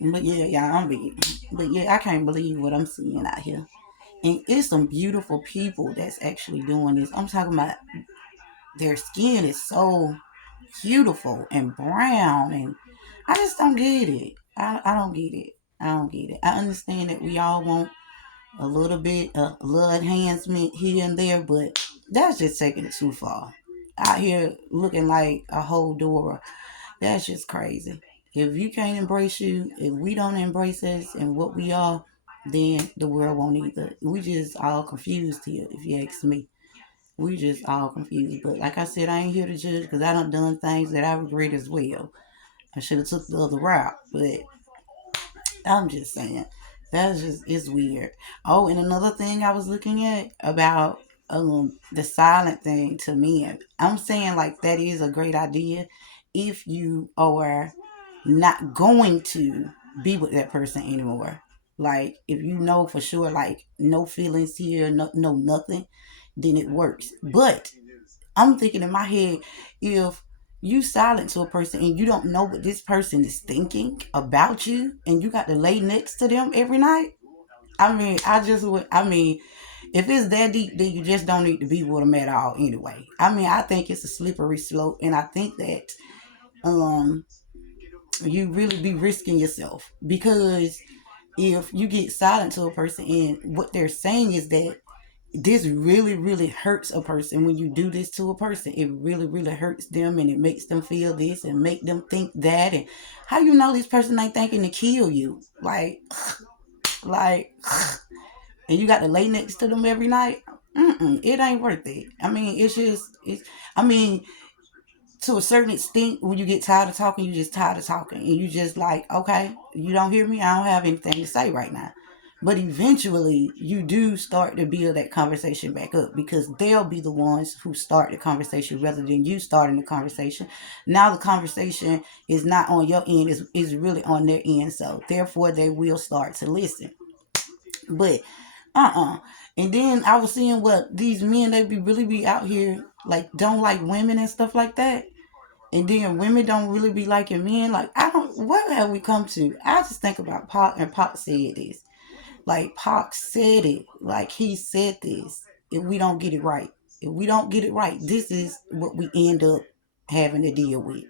But yeah, yeah, I'm big. But yeah, I can't believe what I'm seeing out here. And it's some beautiful people that's actually doing this. I'm talking about their skin is so beautiful and brown, and I just don't get it. I don't get it. I don't get it. I understand that we all want a little bit of little enhancement here and there, but that's just taking it too far. Out here looking like a whole Dora, that's just crazy. If you can't embrace you, if we don't embrace us and what we are, then the world won't either. We just all confused here, if you ask me. We just all confused. But like I said, I ain't here to judge because I done things that I regret as well. I should have took the other route, but I'm just saying that's just it's weird. Oh, and another thing I was looking at about the silent thing to men. I'm saying like that is a great idea if you are not going to be with that person anymore. Like if you know for sure, like no feelings here, no nothing, then it works. But I'm thinking in my head, if you silent to a person and you don't know what this person is thinking about you and you got to lay next to them every night, I mean, I just would, I mean, if it's that deep, then you just don't need to be with them at all anyway. I mean, I think it's a slippery slope, and I think that um you really be risking yourself because if you get silent to a person and what they're saying is that this really hurts a person when you do this to a person. It really hurts them and it makes them feel this and make them think that. And how you know this person ain't thinking to kill you? Like, and you got to lay next to them every night. It ain't worth it. I mean, it's just, it's. I mean, to a certain extent, when you get tired of talking, you just tired of talking, and you just like, okay, you don't hear me. I don't have anything to say right now. But eventually, you do start to build that conversation back up because they'll be the ones who start the conversation rather than you starting the conversation. Now the conversation is not on your end; is really on their end. So therefore, they will start to listen. But and then I was seeing what these men they be really be out here like don't like women and stuff like that. And then women don't really be liking men. Like I don't. What have we come to? I just think about Pac, and Pac said this. Like Pac said it. Like he said this. If we don't get it right, if we don't get it right, this is what we end up having to deal with.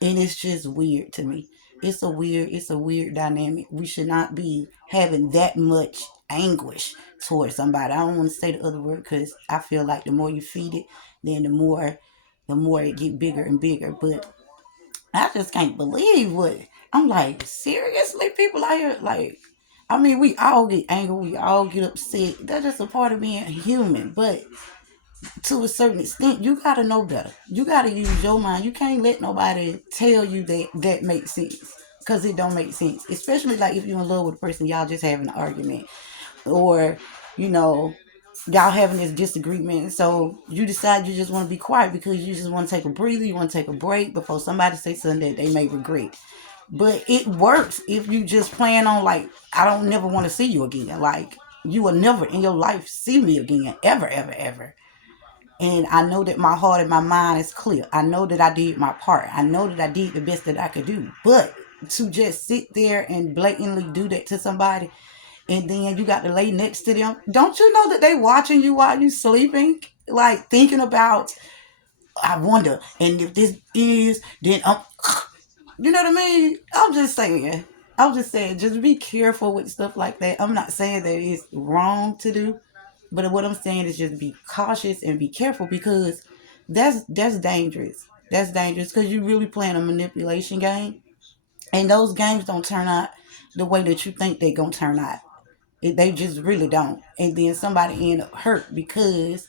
And it's just weird to me. It's a weird dynamic. We should not be having that much anguish towards somebody. I don't want to say the other word because I feel like the more you feed it, then the more it get bigger and bigger. But I just can't believe what I'm like. Seriously, people out here like. I mean, we all get angry, we all get upset. That's just a part of being human. But to a certain extent, you gotta know better. You gotta use your mind. You can't let nobody tell you that that makes sense because it don't make sense. Especially like if you're in love with a person, y'all just having an argument, or you know, y'all having this disagreement. So you decide you just want to be quiet because you just want to take a breather. You want to take a break before somebody say something that they may regret. But it works if you just plan on like I don't never want to see you again. Like you will never in your life see me again, ever. And I know that my heart and my mind is clear. I know that I did my part. I know that I did the best that I could do. But to just sit there and blatantly do that to somebody and then you got to lay next to them. Don't you know that they watching you while you sleeping? Like thinking about, I wonder, and if this is, then you know what I mean? I'm just saying, just be careful with stuff like that. I'm not saying that it's wrong to do, but what I'm saying is just be cautious and be careful because that's dangerous. That's dangerous because you really playing a manipulation game, and those games don't turn out the way that you think they're gonna turn out. They just really don't. And then somebody end up hurt because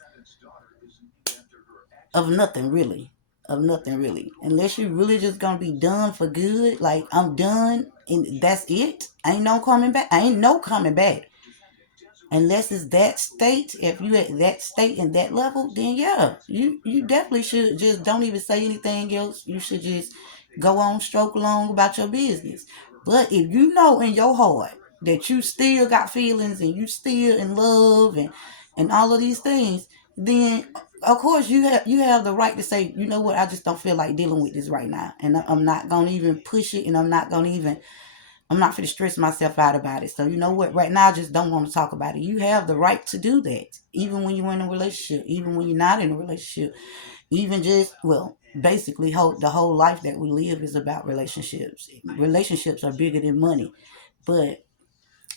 of nothing really. Of nothing really. Unless you really just gonna be done for good, like I'm done and that's it. Ain't no coming back. Ain't no coming back. Unless it's that state, if you at that state and that level, then yeah, you definitely should just don't even say anything else. You should just go on, stroke along about your business. But if you know in your heart that you still got feelings and you still in love and all of these things, then of course you have the right to say, you know what, I just don't feel like dealing with this right now, and I'm not gonna even push it, and I'm not gonna even I'm not going to stress myself out about it. So you know what? Right now, I just don't want to talk about it. You have the right to do that, even when you're in a relationship, even when you're not in a relationship, even just basically, the whole life that we live is about relationships. Relationships are bigger than money, but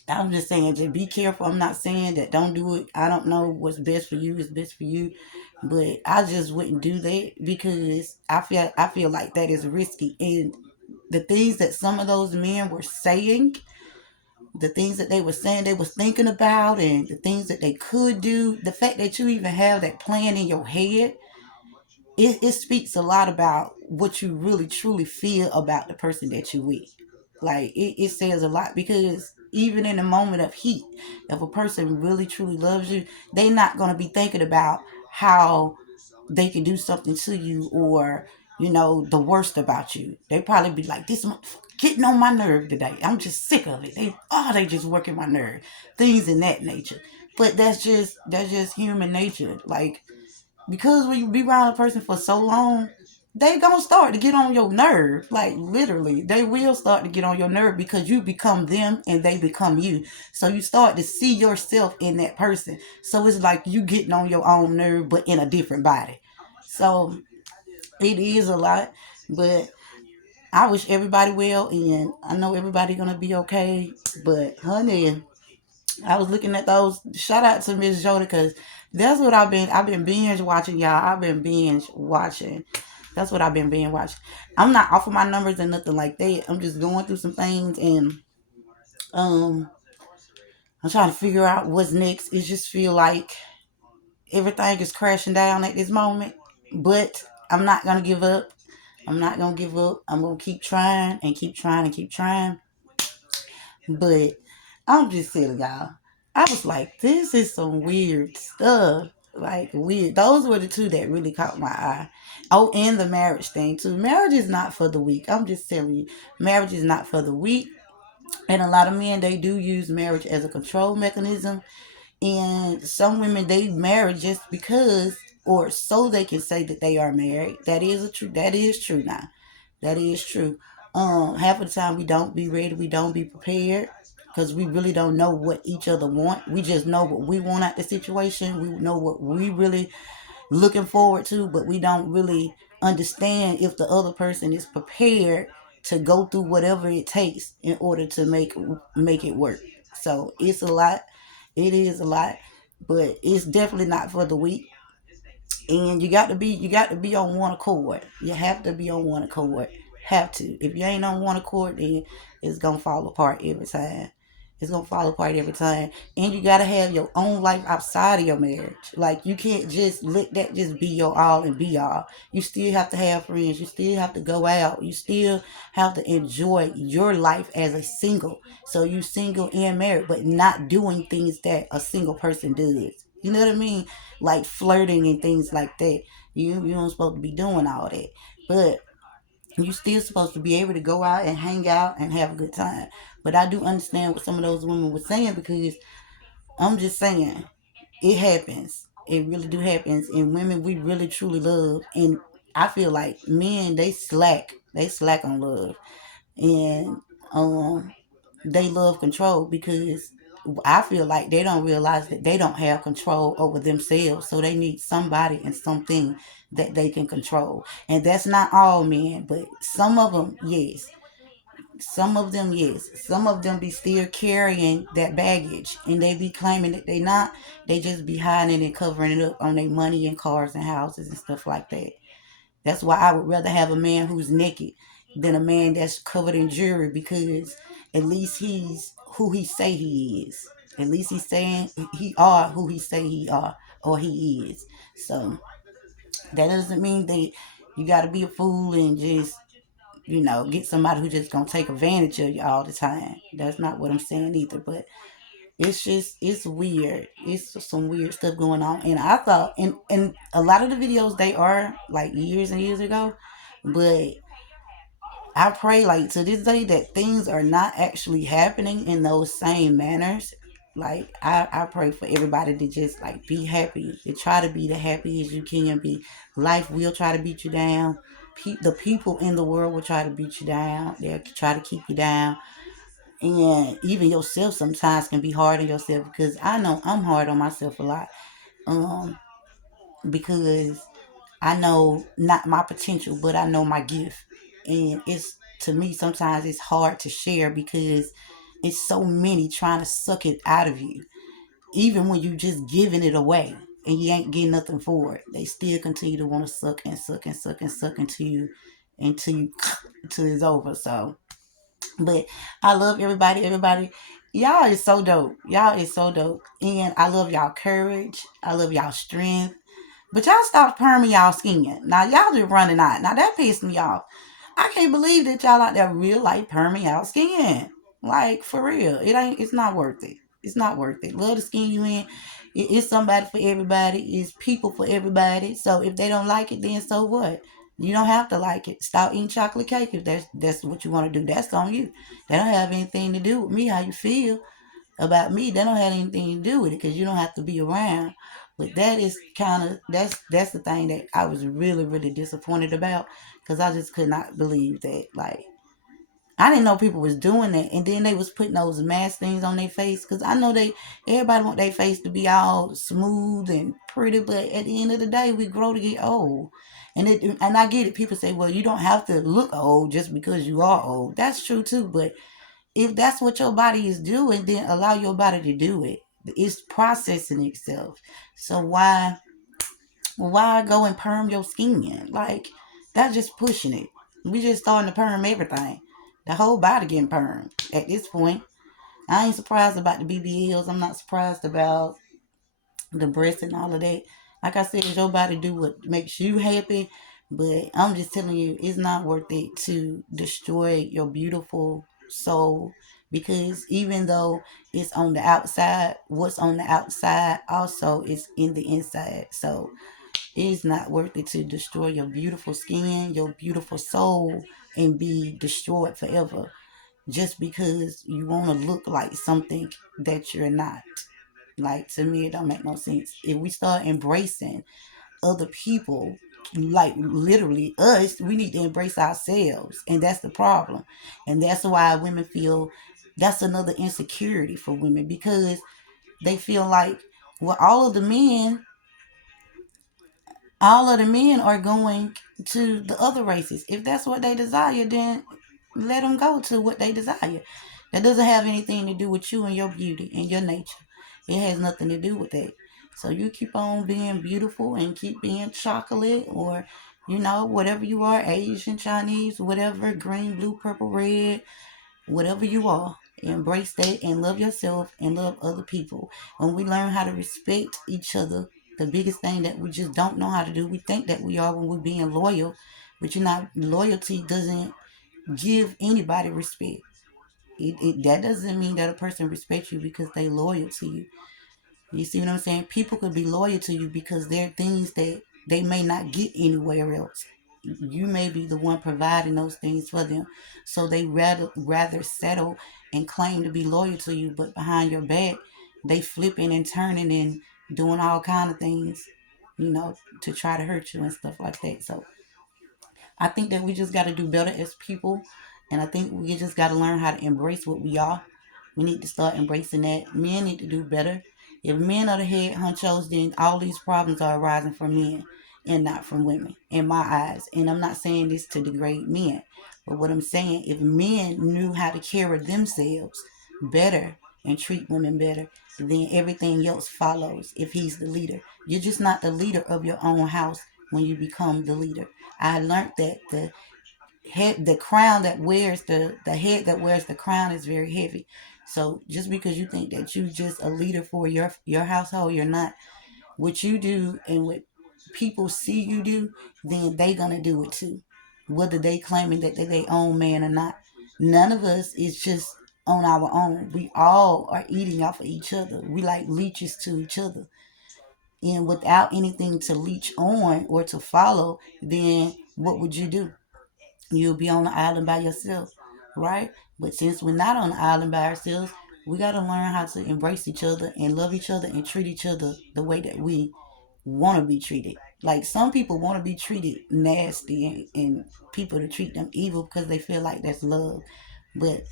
I'm just saying, just be careful. I'm not saying that don't do it. I don't know what's best for you is best for you, but I just wouldn't do that because I feel like that is risky. And the things that some of those men were saying, the things that they were saying, they was thinking about, and the things that they could do, the fact that you even have that plan in your head, it speaks a lot about what you really truly feel about the person that you with. Like it says a lot because even in a moment of heat, if a person really truly loves you, they not gonna be thinking about how they can do something to you or the worst about you. They probably be like, this motherfucker getting on my nerve today. I'm just sick of it. They just working my nerve. Things in that nature. But that's just human nature. Like, because when you be around a person for so long, they gonna start to get on your nerve. Like, literally, they will start to get on your nerve because you become them and they become you. So you start to see yourself in that person. So it's like you getting on your own nerve, but in a different body. So it is a lot, but I wish everybody well, and I know everybody gonna be okay. But honey, I was looking at those. Shout out to Miss Jodi because that's what I've been binge watching, y'all. I've been binge watching. That's what I've been binge watching. I'm not off of my numbers and nothing like that. I'm just going through some things, and um, I'm trying to figure out what's next. It just feel like everything is crashing down at this moment, but I'm not gonna give up. I'm not gonna give up. I'm gonna keep trying and keep trying and keep trying. But I'm just saying, y'all. I was like, this is some weird stuff. Like, weird. Those were the two that really caught my eye. Oh, and the marriage thing too. Marriage is not for the weak. I'm just telling you, marriage is not for the weak. And a lot of men, they do use marriage as a control mechanism. And some women, they marry just because, or so they can say that they are married. That is true now. That is true. Half of the time we don't be ready, we don't be prepared because we really don't know what each other want. We just know what we want out the situation. We know what we really looking forward to, but we don't really understand if the other person is prepared to go through whatever it takes in order to make it work. So it's a lot. It is a lot, but it's definitely not for the weak. And you got to be on one accord. You have to be on one accord. Have to. If you ain't on one accord, then it's gonna fall apart every time. It's gonna fall apart every time. And you gotta have your own life outside of your marriage. Like, you can't just let that just be your all and be all. You still have to have friends. You still have to go out. You still have to enjoy your life as a single. So you single and married, but not doing things that a single person does. You know what I mean? Like flirting and things like that. You don't supposed to be doing all that. But you still supposed to be able to go out and hang out and have a good time. But I do understand what some of those women were saying because I'm just saying it happens. It really do happens. And women we really truly love. And I feel like men, they slack. They slack on love. And um they love control because I feel like they don't realize that they don't have control over themselves. So they need somebody and something that they can control. And that's not all men, but some of them, yes. Some of them, yes. Some of them be still carrying that baggage and they be claiming that they not. They just be hiding and covering it up on their money and cars and houses and stuff like that. That's why I would rather have a man who's naked than a man that's covered in jewelry because at least he's who he say he is. At least he's saying he are who he say he are or he is. So that doesn't mean that you got to be a fool and just get somebody who just gonna take advantage of you all the time. That's not what I'm saying either. But it's weird. It's some weird stuff going on. And I thought, and a lot of the videos they are like years and years ago, but I pray like to this day that things are not actually happening in those same manners. Like I pray for everybody to just like be happy. To try to be the happy as you can be. Life will try to beat you down. The people in the world will try to beat you down. They'll try to keep you down. And even yourself sometimes can be hard on yourself, because I know I'm hard on myself a lot. Um, because I know not my potential, but I know my gift. And it's, to me, sometimes it's hard to share because it's so many trying to suck it out of you. Even when you just giving it away and you ain't getting nothing for it, they still continue to want to suck and suck and suck and suck into you until you until it's over. So, but I love everybody. Everybody, y'all is so dope. Y'all is so dope, and I love y'all courage. I love y'all strength. But y'all stop perming y'all skin. Now y'all just running out. Now that pissed me off. I can't believe that y'all out there real life perming y'all skin. Like, for real. It ain't, it's not worth it. It's not worth it. Love the skin you in. It's somebody for everybody. It's people for everybody. So if they don't like it, then so what? You don't have to like it. Stop eating chocolate cake if that's what you want to do. That's on you. That don't have anything to do with me, how you feel about me. That don't have anything to do with it, because you don't have to be around. But that is kind of, that's the thing that I was really really disappointed about, because I just could not believe that. Like, I didn't know people was doing that, and then they was putting those mask things on their face, because I know they, everybody want their face to be all smooth and pretty, but at the end of the day, we grow to get old. And I get it. People say, well, you don't have to look old just because you are old. That's true too, but if that's what your body is doing, then allow your body to do it. It's processing itself. So why go and perm your skin? Like, that's just pushing it. We just starting to perm everything. The whole body getting permed at this point. I ain't surprised about the BBLs. I'm not surprised about the breast and all of that. Like I said, your body do what makes you happy. But I'm just telling you, it's not worth it to destroy your beautiful soul, because even though it's on the outside, what's on the outside also is in the inside. So it's not worth it to destroy your beautiful skin, your beautiful soul, and be destroyed forever just because you want to look like something that you're not. Like, to me, it don't make no sense. If we start embracing other people, like literally us, we need to embrace ourselves. And that's the problem. And that's why women feel, that's another insecurity for women, because they feel like, well, all of the men are going to the other races. If that's what they desire, then let them go to what they desire. That doesn't have anything to do with you and your beauty and your nature. It has nothing to do with that. So you keep on being beautiful and keep being chocolate, or, whatever you are, Asian, Chinese, whatever, green, blue, purple, red, whatever you are. Embrace that and love yourself and love other people. When we learn how to respect each other, the biggest thing that we just don't know how to do, we think that we are when we're being loyal, but loyalty doesn't give anybody respect. That doesn't mean that a person respects you because they loyal to you. You see what I'm saying? People could be loyal to you because there are things that they may not get anywhere else. You may be the one providing those things for them. So they rather settle and claim to be loyal to you, but behind your back, they flipping and turning and doing all kind of things, to try to hurt you and stuff like that. So I think that we just got to do better as people. And I think we just got to learn how to embrace what we are. We need to start embracing that. Men need to do better. If men are the head honchos, then all these problems are arising from men and not from women, in my eyes. And I'm not saying this to degrade men. But what I'm saying, if men knew how to carry themselves better and treat women better, then everything else follows if he's the leader. You're just not the leader of your own house when you become the leader. I learned that the crown that wears the head that wears the crown is very heavy. So just because you think that you just a leader for your household, you're not. What you do and what people see you do, then they gonna do it too, whether they claiming that they their own man or not. None of us is just on our own. We all are eating off of each other. We like leeches to each other. And without anything to leech on or to follow, then what would you do? You'll be on the island by yourself, right? But since we're not on the island by ourselves, we got to learn how to embrace each other and love each other and treat each other the way that we want to be treated. Like, some people want to be treated nasty, and people to treat them evil because they feel like that's love. But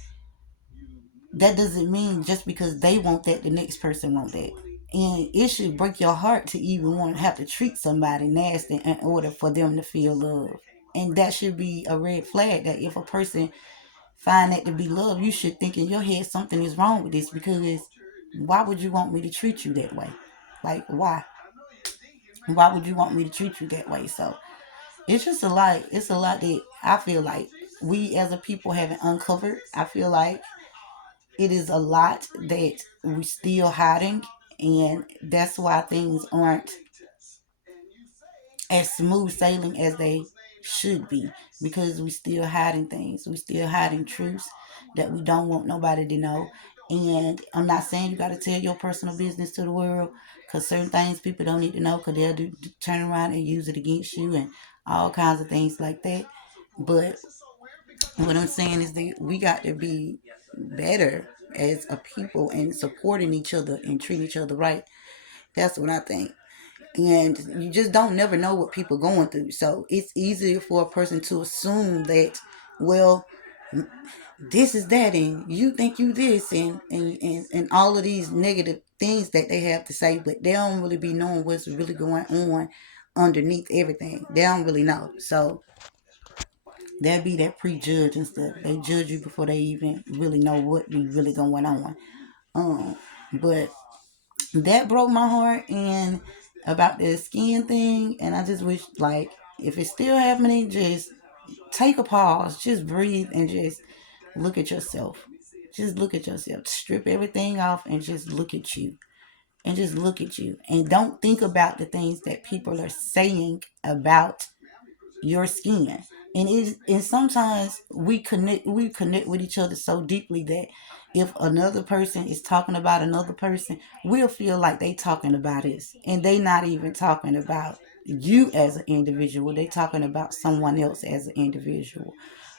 that doesn't mean just because they want that, the next person want that. And it should break your heart to even want to have to treat somebody nasty in order for them to feel love. And that should be a red flag that if a person find that to be love, you should think in your head something is wrong with this, because why would you want me to treat you that way? Like, why? Why would you want me to treat you that way? So it's just a lot. It's a lot that I feel like we as a people haven't uncovered. I feel like it is a lot that we still hiding, and that's why things aren't as smooth sailing as they should be, because we still hiding things. We still hiding truths that we don't want nobody to know. And I'm not saying you got to tell your personal business to the world, because certain things people don't need to know, because they'll turn around and use it against you and all kinds of things like that. But what I'm saying is that we got to be better as a people and supporting each other and treating each other right. That's what I think. And you just don't never know what people going through. So it's easier for a person to assume that, well, this is that, and you think you this, and all of these negative things that they have to say, but they don't really be knowing what's really going on underneath everything. They don't really know. So that be that prejudge and stuff. They judge you before they even really know what be really going on. But that broke my heart, and about the skin thing, and I just wish, like, if it's still happening, just take a pause, just breathe, and just look at yourself. Just look at yourself. Strip everything off and just look at you. And just look at you. And don't think about the things that people are saying about your skin. And sometimes we connect with each other so deeply that if another person is talking about another person, we'll feel like they talking about us, and they not even talking about you as an individual. They talking about someone else as an individual.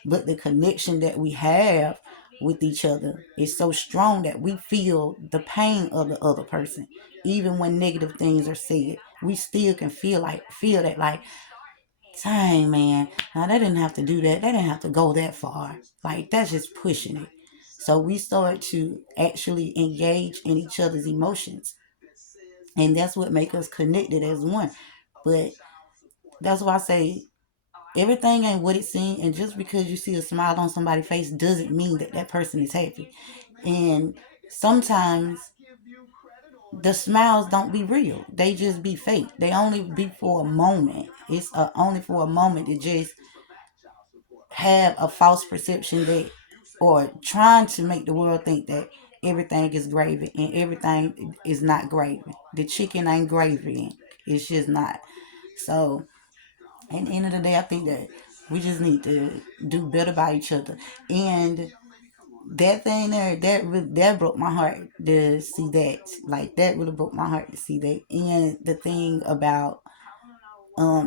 But the connection that we have with each other is so strong that we feel the pain of the other person. Even when negative things are said, we still can feel that, like, dang, man, now they didn't have to do that. They didn't have to go that far. Like, that's just pushing it. So we start to actually engage in each other's emotions. And that's what makes us connected as one. But that's why I say everything ain't what it seems. And just because you see a smile on somebody's face doesn't mean that that person is happy. And sometimes the smiles don't be real. They just be fake. They only be for a moment. It's only for a moment to just have a false perception that, or trying to make the world think that everything is gravy, and everything is not gravy. The chicken ain't gravy. It's just not. So at the end of the day, I think that we just need to do better by each other. And that thing there, that broke my heart to see that. Like, that really broke my heart to see that. And the thing about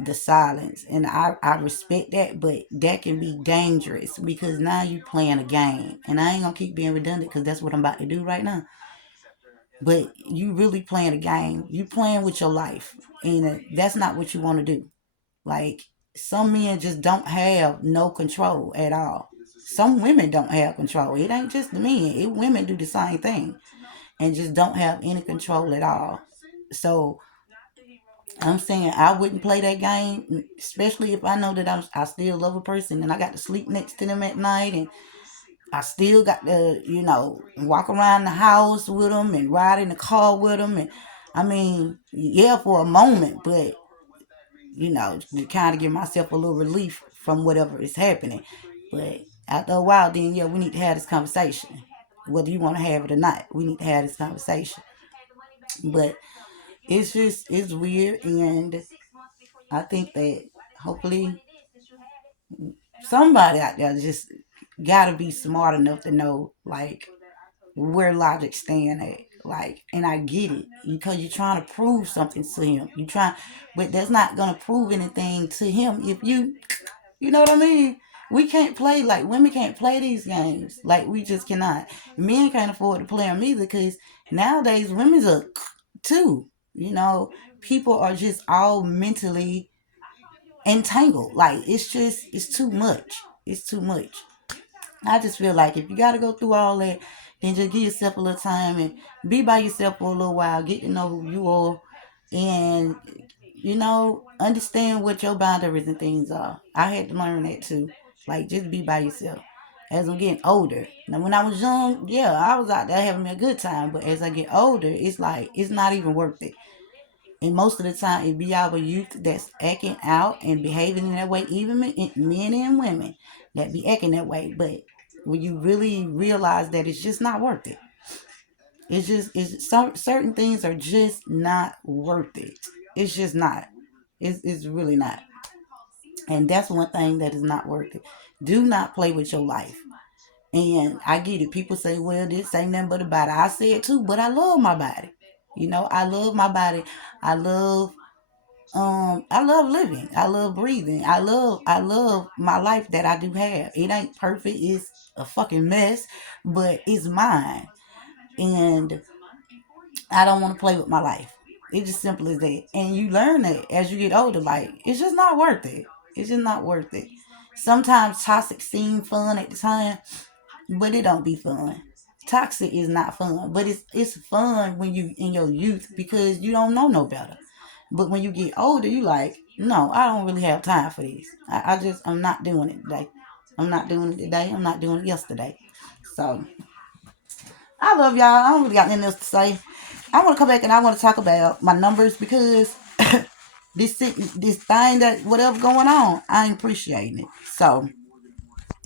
the silence, and I respect that, but that can be dangerous, because now you playing a game. And I ain't gonna keep being redundant, because that's what I'm about to do right now. But you really playing a game. You playing with your life, and that's not what you want to do. Like, some men just don't have no control at all. Some women don't have control. It ain't just the men. Women do the same thing and just don't have any control at all. So I'm saying I wouldn't play that game, especially if I know that I still love a person and I got to sleep next to them at night, and I still got to, walk around the house with them and ride in the car with them. And I mean, yeah, for a moment, but to kind of give myself a little relief from whatever is happening. But after a while, then, yeah, we need to have this conversation. Whether you want to have it or not, we need to have this conversation. But it's weird, and I think that hopefully somebody out there just gotta be smart enough to know, like, where logic stand at. Like, and I get it, because you're trying to prove something to him. But that's not gonna prove anything to him if you know what I mean. We can't play, like, women can't play these games. Like, we just cannot. Men can't afford to play them either, because nowadays women's are too. People are just all mentally entangled. Like, it's too much. It's too much. I just feel like if you got to go through all that, and just give yourself a little time and be by yourself for a little while. Get to know who you are, and understand what your boundaries and things are. I had to learn that too. Like, just be by yourself. As I'm getting older, now when I was young, yeah, I was out there having me a good time. But as I get older, it's like it's not even worth it. And most of the time, it be our youth that's acting out and behaving in that way. Even men and women that be acting that way. But when you really realize that it's just not worth it, certain things are just not worth it. It's just not. It's really not. And that's one thing that is not worth it. Do not play with your life. And I get it. People say, well, this ain't nothing but a body. I say it too, but I love my body. I love my body. I love I love living. I love breathing. I love my life that I do have. It ain't perfect. It's a fucking mess, but it's mine. And I don't want to play with my life. It's just simple as that. And you learn that as you get older. Like, it's just not worth it. It's just not worth it. Sometimes toxic seem fun at the time, but it don't be fun. Toxic is not fun, but it's fun when you in your youth because you don't know no better. But when you get older, you like, no, I don't really have time for this. I'm not doing it today. I'm not doing it today. I'm not doing it yesterday. So I love y'all. I don't really got nothing else to say. I want to come back and I want to talk about my numbers because this thing that whatever going on, I ain't appreciating it. So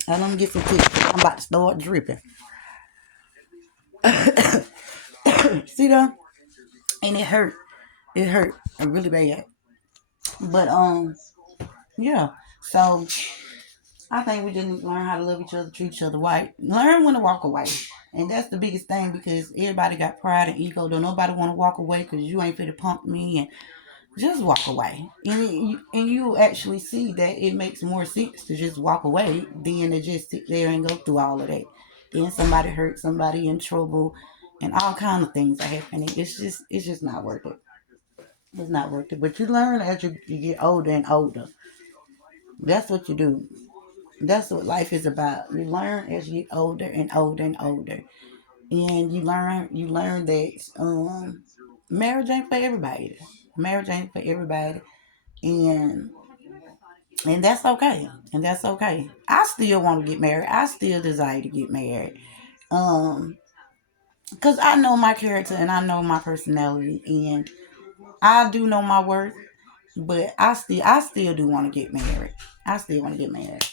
let me get some tips. I'm about to start dripping. See that? And it hurt. It hurt really bad. But yeah. So I think we just need to learn how to love each other, treat each other right. Learn when to walk away. And that's the biggest thing because everybody got pride and ego. Don't nobody want to walk away because you ain't fit to punk me and just walk away. And you actually see that it makes more sense to just walk away than to just sit there and go through all of that. Then somebody hurt, somebody in trouble, and all kind of things are happening. It's just not worth it. It's not worth it. But you learn as you get older and older. That's what you do. That's what life is about. You learn as you get older and older and older. And you learn that marriage ain't for everybody. Marriage ain't for everybody. And and that's okay. And that's okay. I still want to get married. I still desire to get married. Um because I know my character and I know my personality and I do know my worth, but I still do want to get married. I still want to get married.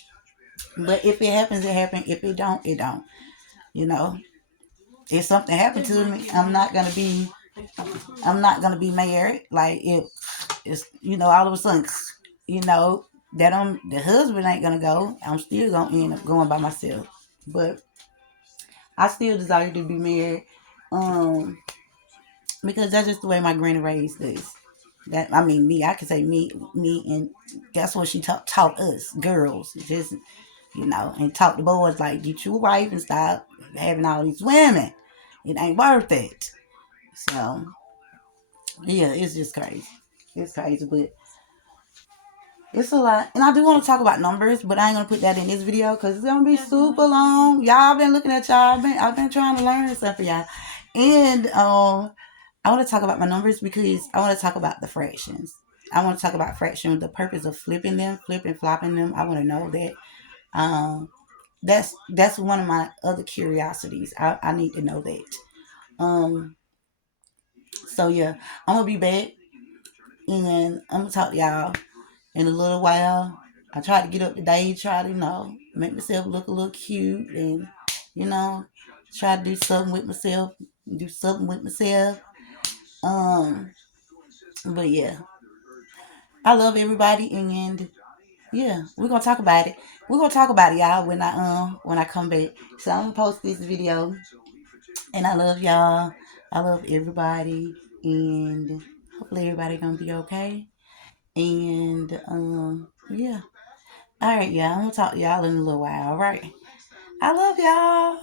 But if it happens, it happens. If it don't, it don't. You know, if something happened to me, I'm not gonna be married. Like if it's all of a sudden, you know that the husband ain't gonna go. I'm still gonna end up going by myself. But I still desire to be married, um, because that's just the way my granny raised us. That I mean, me, I could say me, and that's what she taught us girls. Just and taught the boys like get you a wife and stop having all these women. It ain't worth it. So yeah, it's just crazy. It's crazy, but it's a lot. And I do want to talk about numbers, but I ain't gonna put that in this video because it's gonna be super long. Y'all been looking at y'all. I've been trying to learn stuff for y'all, and I want to talk about my numbers because I want to talk about the fractions. I want to talk about fraction, the purpose of flipping them, flipping, flopping them. I want to know that. Um, that's one of my other curiosities. I need to know that. Um, so yeah, I'm gonna be back and I'm gonna talk to y'all in a little while. I try to get up today, try to make myself look a little cute and you know try to do something with myself, do something with myself. Um, but yeah, I love everybody and yeah, we're gonna talk about it. We're gonna talk about it, y'all, when I come back. So I'm gonna post this video and I love y'all. I love everybody and hopefully everybody gonna be okay. And yeah. Alright, y'all. I'm gonna talk to y'all in a little while, alright? I love y'all.